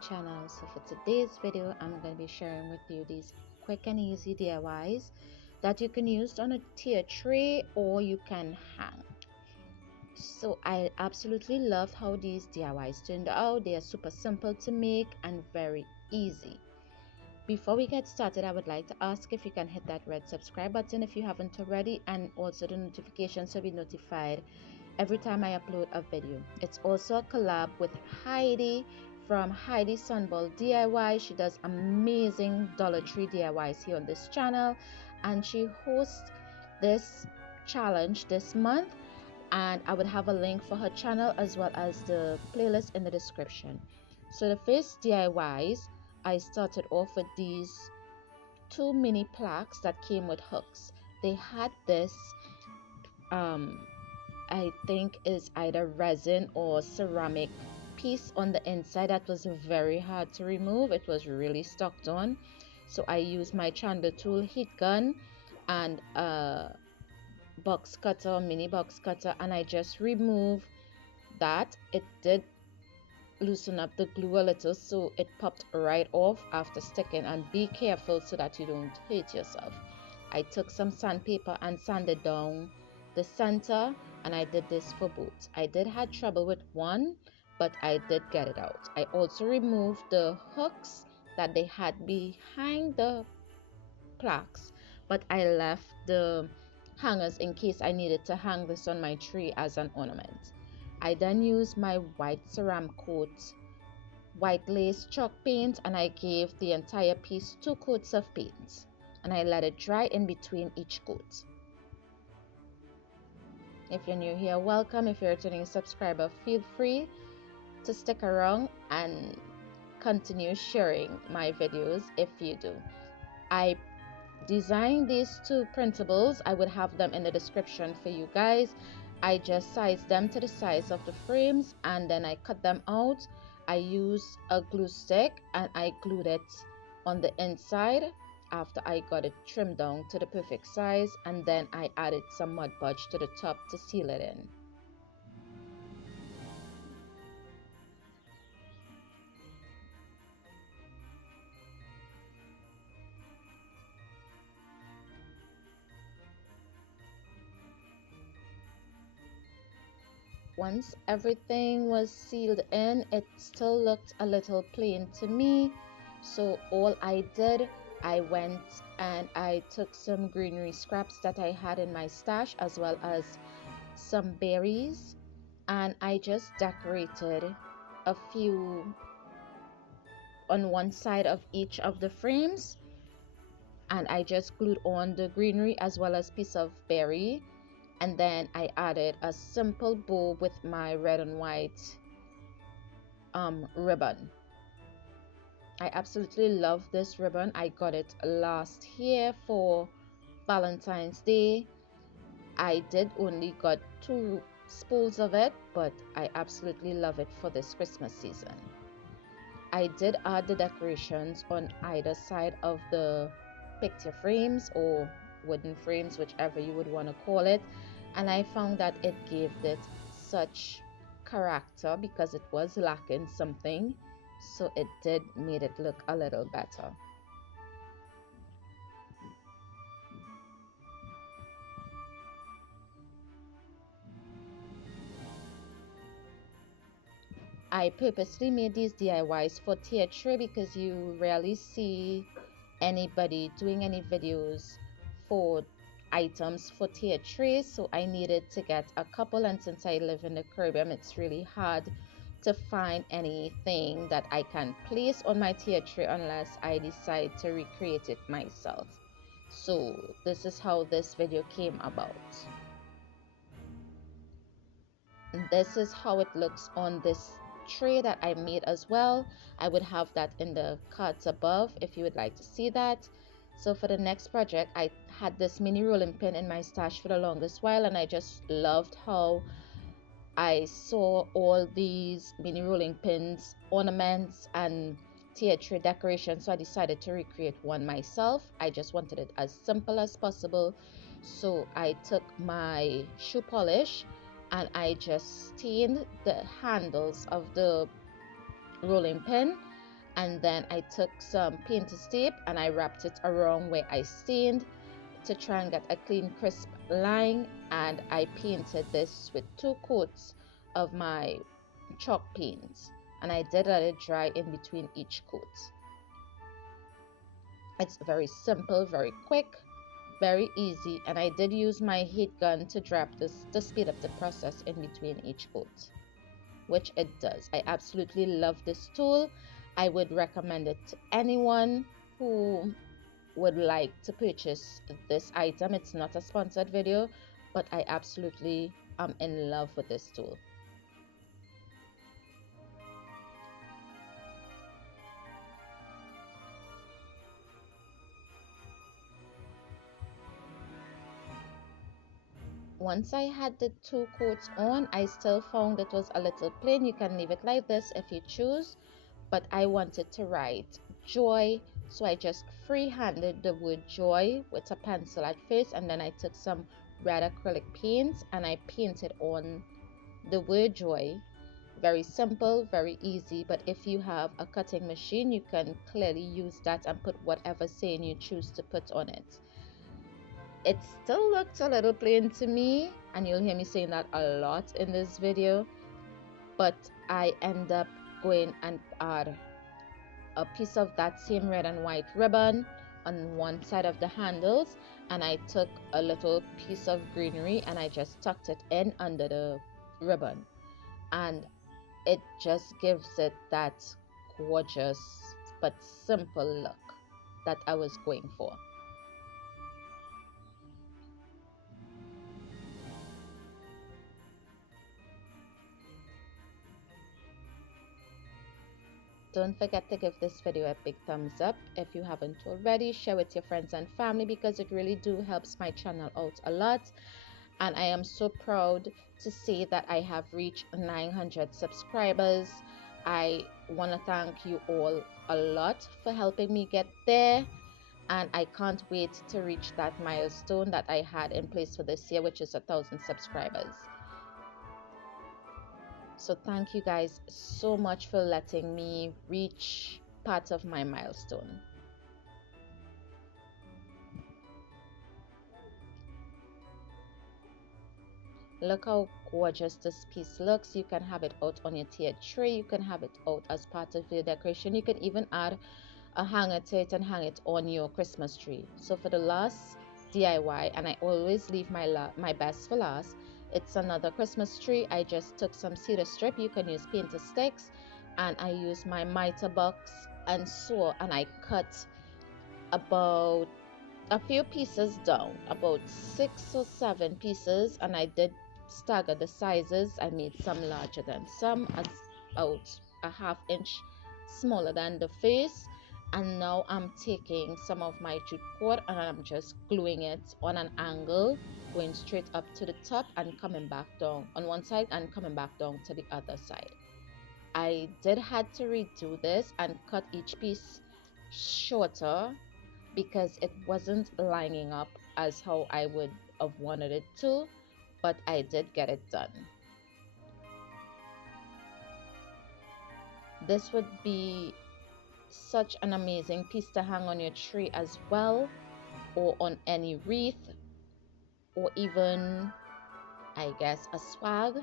channel. So for today's video, I'm going to be sharing with you these quick and easy DIYs that you can use on a tier tray or you can hang. So I absolutely love how these DIYs turned out. They are super simple to make and very easy. Before we get started, I would like to ask if you can hit that red subscribe button if you haven't already, and also the notification so be notified every time I upload a video. It's also a collab with Heidi from Heidi Sonboul DIY. She does amazing Dollar Tree DIYs here on this channel, and she hosts this challenge this month, and I would have a link for her channel as well as the playlist in the description. So the first DIYs, I started off with these two mini plaques that came with hooks. They had this I think is either resin or ceramic piece on the inside that was very hard to remove. It was really stuck on, so I used my chandler tool, heat gun, and a box cutter, mini box cutter, and I just removed that. It did loosen up the glue a little, so it popped right off after sticking, and be careful so that you don't hurt yourself. I took some sandpaper and sanded down the center, and I did this for both. I did have trouble with one, but I did get it out. I also removed the hooks that they had behind the plaques, but I left the hangers in case I needed to hang this on my tree as an ornament. I then used my white ceramic coat, white lace chalk paint, and I gave the entire piece 2 coats of paint, and I let it dry in between each coat. If you're new here, welcome. If you're a returning subscriber, feel free to stick around and continue sharing my videos if you do. I designed these two printables. I would have them in the description for you guys. I just sized them to the size of the frames, and then I cut them out. I used a glue stick and I glued it on the inside after I got it trimmed down to the perfect size, and then I added some Mod Podge to the top to seal it in. Once everything was sealed in, it still looked a little plain to me, so all I did, I went and I took some greenery scraps that I had in my stash as well as some berries, and I just decorated a few on one side of each of the frames, and I just glued on the greenery as well as piece of berry, and then I added a simple bow with my red and white ribbon. I absolutely love this ribbon. I got it last year for Valentine's Day. I did only got 2 spools of it, but I absolutely love it for this Christmas season. I did add the decorations on either side of the picture frames or wooden frames, whichever you would want to call it, and I found that it gave it such character because it was lacking something, so it did made it look a little better. I purposely made these DIYs for tier 3 because you rarely see anybody doing any videos for items for tier 3, so I needed to get a couple, and since I live in the Caribbean, it's really hard to find anything that I can place on my tier 3 unless I decide to recreate it myself. So this is how this video came about. And this is how it looks on this tray that I made as well. I would have that in the cards above if you would like to see that. So for the next project, I had this mini rolling pin in my stash for the longest while, and I just loved how I saw all these mini rolling pins, ornaments, and tier 3 decorations, so I decided to recreate one myself. I just wanted it as simple as possible, so I took my shoe polish and I just stained the handles of the rolling pin, and then I took some painter's tape and I wrapped it around where I stained to try and get a clean crisp line, and I painted this with 2 coats of my chalk paint, and I did let it dry in between each coat. It's very simple, very quick, very easy, and I did use my heat gun to drop this to speed up the process in between each coat, which it does. I absolutely love this tool. I would recommend it to anyone who would like to purchase this item. It's not a sponsored video, but I absolutely am in love with this tool. Once I had the 2 coats on, I still found it was a little plain. You can leave it like this if you choose, but I wanted to write joy, so I just free-handed the word joy with a pencil at first, and then I took some red acrylic paint and I painted on the word joy. Very simple, very easy, but if you have a cutting machine, you can clearly use that and put whatever saying you choose to put on it. It still looked a little plain to me, and you'll hear me saying that a lot in this video, but I end up going and add a piece of that same red and white ribbon on one side of the handles, and I took a little piece of greenery and I just tucked it in under the ribbon, and it just gives it that gorgeous but simple look that I was going for. Don't forget to give this video a big thumbs up if you haven't already. Share with your friends and family because it really do helps my channel out a lot. And I am so proud to say that I have reached 900 subscribers. I want to thank you all a lot for helping me get there, and I can't wait to reach that milestone that I had in place for this year, which is 1,000 subscribers. So thank you guys so much for letting me reach part of my milestone. Look how gorgeous this piece looks. You can have it out on your tiered tray. You can have it out as part of your decoration. You can even add a hanger to it and hang it on your Christmas tree. So for the last DIY, and I always leave my best for last, it's another Christmas tree. I just took some cedar strip. You can use painter sticks, and I used my miter box and saw, and I cut about a few pieces down, about 6 or 7 pieces, and I did stagger the sizes. I made some larger than some, as out a ½ inch smaller than the face. And now I'm taking some of my jute cord and I'm just gluing it on an angle, going straight up to the top and coming back down on one side and coming back down to the other side. I did had to redo this and cut each piece shorter because it wasn't lining up as how I would have wanted it to, but I did get it done. This would be such an amazing piece to hang on your tree as well, or on any wreath, or even, I guess, a swag.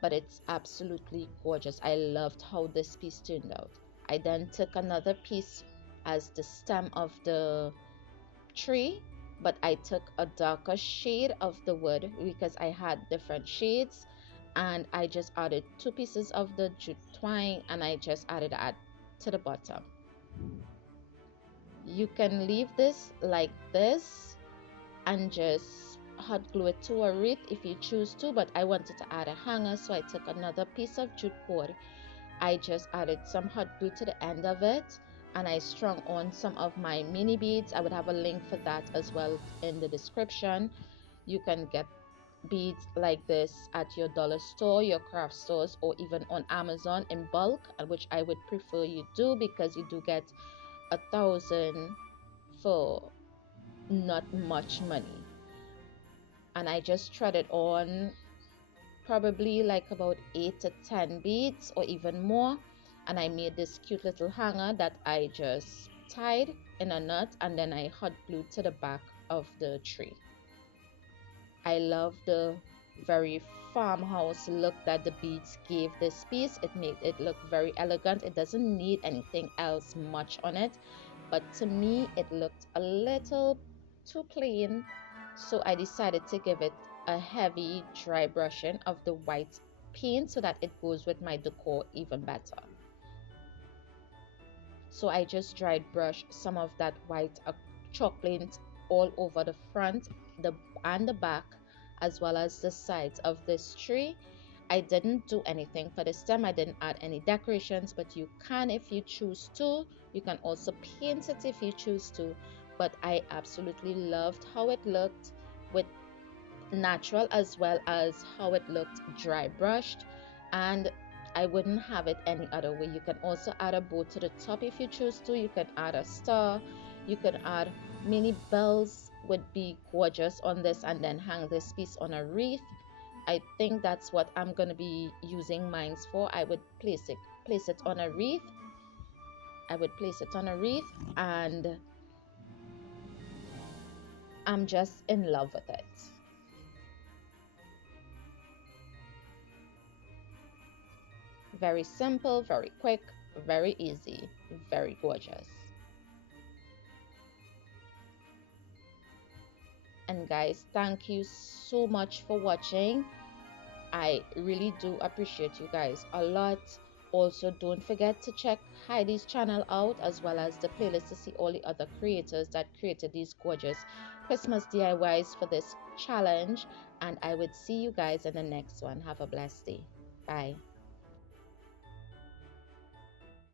But it's absolutely gorgeous. I loved how this piece turned out. I then took another piece as the stem of the tree, but I took a darker shade of the wood because I had different shades, and I just added 2 pieces of the jute twine and I just added that to the bottom. You can leave this like this and just hot glue it to a wreath if you choose to, but I wanted to add a hanger, so I took another piece of jute cord. I just added some hot glue to the end of it and I strung on some of my mini beads. I would have a link for that as well in the description. You can get beads like this at your dollar store, your craft stores, or even on Amazon in bulk, which I would prefer you do because you do get 1,000 for not much money. And I just threaded on probably like about 8 to 10 beads or even more, And I made this cute little hanger that I just tied in a knot and then I hot glued to the back of the tree. I love the very farmhouse look that the beads gave this piece. It made it look very elegant. It doesn't need anything else much on it, but to me it looked a little too plain, so I decided to give it a heavy dry brushing of the white paint so that it goes with my decor even better. So I just dried brush some of that white chalk paint all over the front, the and the back, as well as the sides of this tree. I didn't do anything for the stem. I didn't add any decorations, but you can if you choose to. You can also paint it if you choose to. But I absolutely loved how it looked with natural as well as how it looked dry brushed, and I wouldn't have it any other way. You can also add a bow to the top if you choose to. You can add a star, you can add mini bells, would be gorgeous on this, and then hang this piece on a wreath. I think that's what I'm going to be using mines for. I would place it on a wreath. I would place it on a wreath, and I'm just in love with it. Very simple, very quick, very easy, very gorgeous. And guys, thank you so much for watching. I really do appreciate you guys a lot. Also, don't forget to check Heidi's channel out as well as the playlist to see all the other creators that created these gorgeous Christmas DIYs for this challenge. And I would see you guys in the next one. Have a blessed day. Bye.